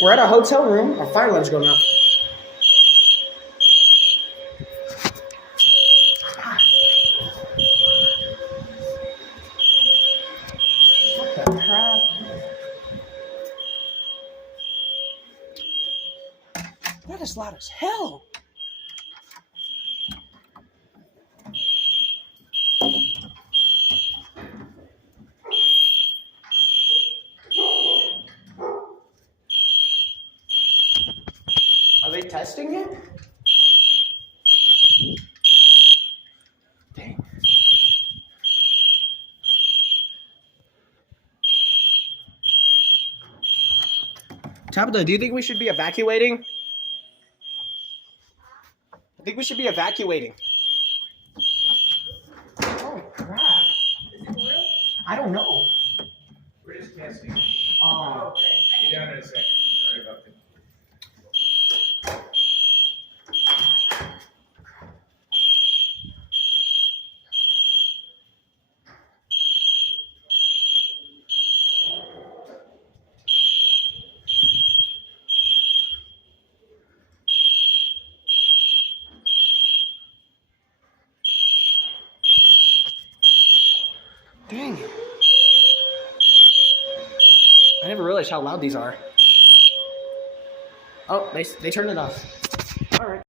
We're at a hotel room. Our fire alarm's going off. What the crap? That is loud as hell. Are they testing it? Dang. Tabitha, do you think we should be evacuating? I think we should be evacuating. Oh crap. Is it for real? I don't know. We're just testing. Oh. Okay. Be down in a second. Sorry about that. Dang. I never realized how loud these are. Oh, they turned it off. All right.